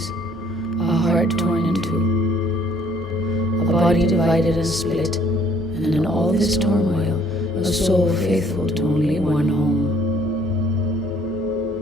pieces, a heart torn in two, a body divided and split, and in all this turmoil, a soul faithful to only one home.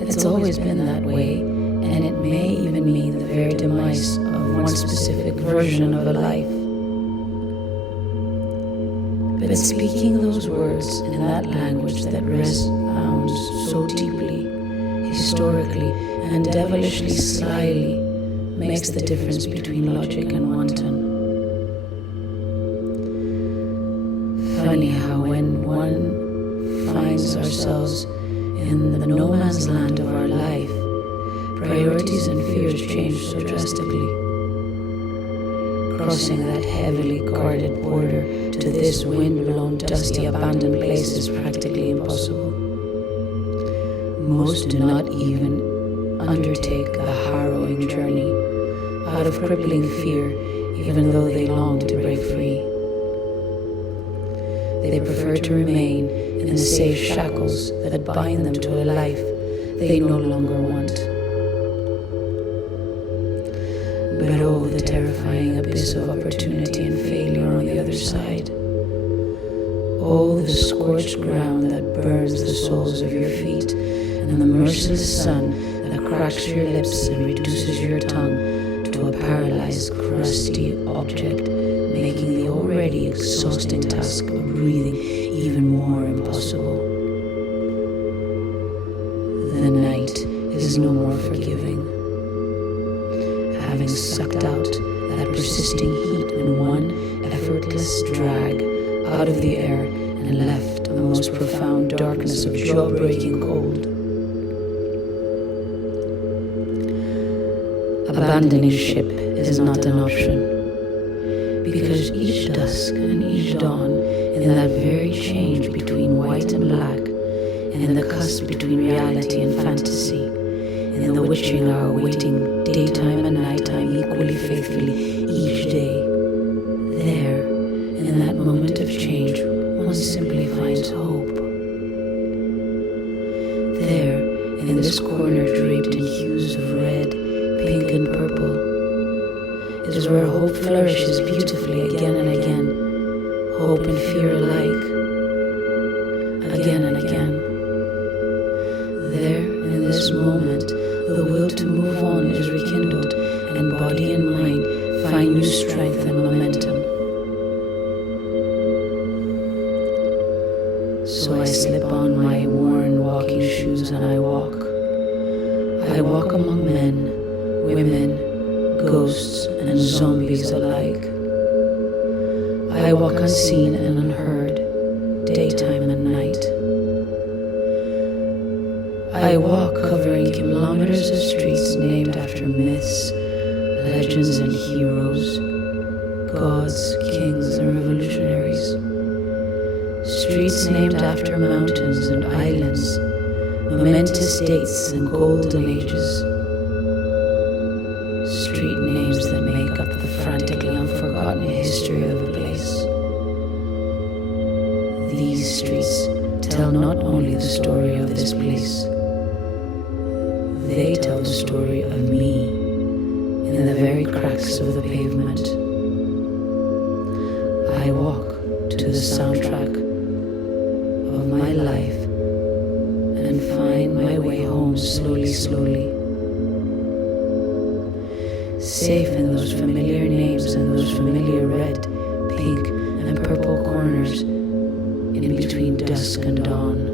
It's always been that way, and it may even mean the very demise of one specific version of a life. But speaking those words in that language that resounds so deeply, historically, and devilishly slyly, makes the difference between logic and wanton. Funny how when one finds ourselves in the no man's land of our life, priorities and fears change so drastically. Crossing that heavily guarded border to this wind-blown, dusty, abandoned place is practically impossible. Most do not even undertake the harrowing journey out of crippling fear, even though they long to break free. They prefer to remain in the safe shackles that bind them to a life they no longer want. But oh, the terrifying abyss of opportunity and failure on the other side. Oh, the scorched ground that burns the soles of your feet, and the merciless sun that cracks your lips and reduces your tongue to a paralyzed, crusty object, making the already exhausting task of breathing even more impossible. The night is no more forgiving. Having sucked out that persisting heat in one effortless drag out of the air and left the most profound darkness of jaw-breaking cold. Abandoning ship is not an option, because each dusk and each dawn, in that very change between white and black, and in the cusp between reality and fantasy, and in the witching hour waiting daytime and nighttime equally faithfully each day, there, and in that moment of change, one simply finds hope. There, and in this corner draped in hues of red, pink and purple, it is where hope flourishes beautifully again and again, hope and fear alike, again and again. There, in this moment, the will to move on is rekindled, and body and mind find new strength and momentum. So I slip on my worn walking shoes and I walk. I walk among men, women, ghosts and zombies alike. I walk unseen and unheard, daytime and night. I walk covering kilometers of streets named after myths, legends and heroes, gods, kings and revolutionaries. Streets named after mountains and islands, momentous dates and golden ages. Street names that make up the frantically unforgotten history of a place. These streets tell not only the story of this place, they tell the story of me in the very cracks of the pavement. I walk to the soundtrack of my life and find my way home slowly, slowly. Safe in those familiar names and those familiar red, pink, and purple corners in between dusk and dawn.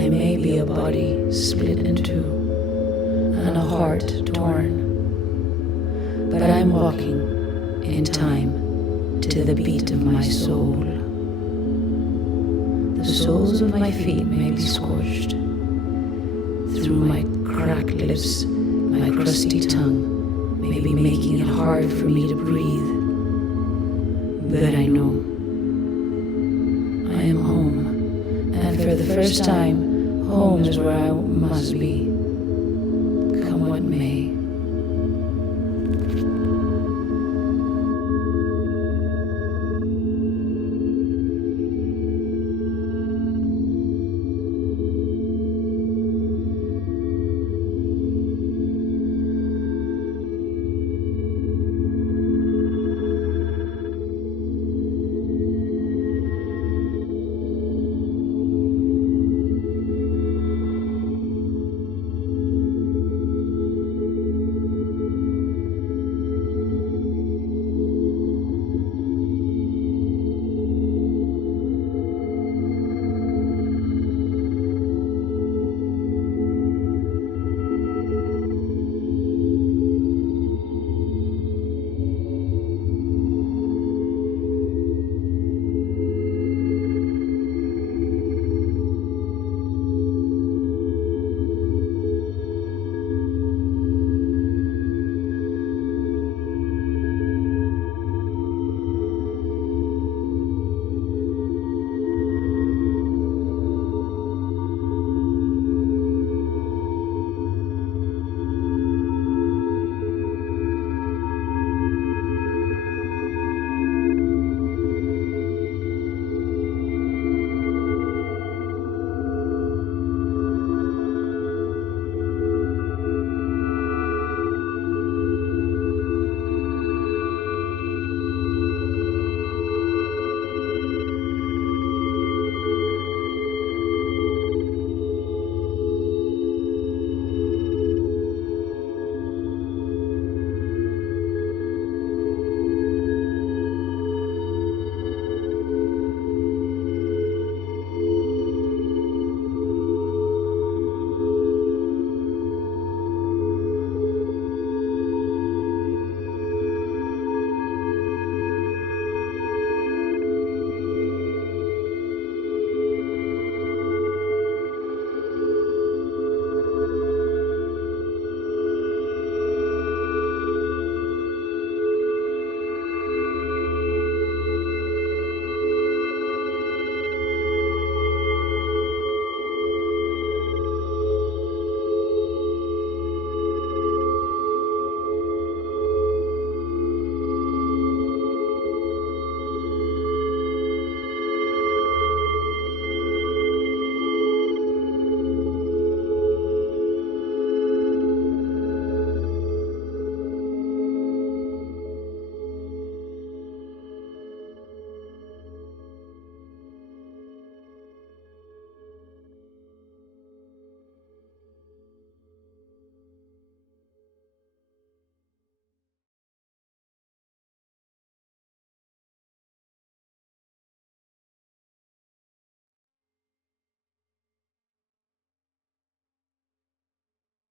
I may be a body split in two and a heart torn, but I'm walking in time to the beat of my soul. The soles of my feet may be scorched. Through my cracked lips, my crusty tongue may be making it hard for me to breathe. But I know I am home, and for the first time, home is where I must be, come what may.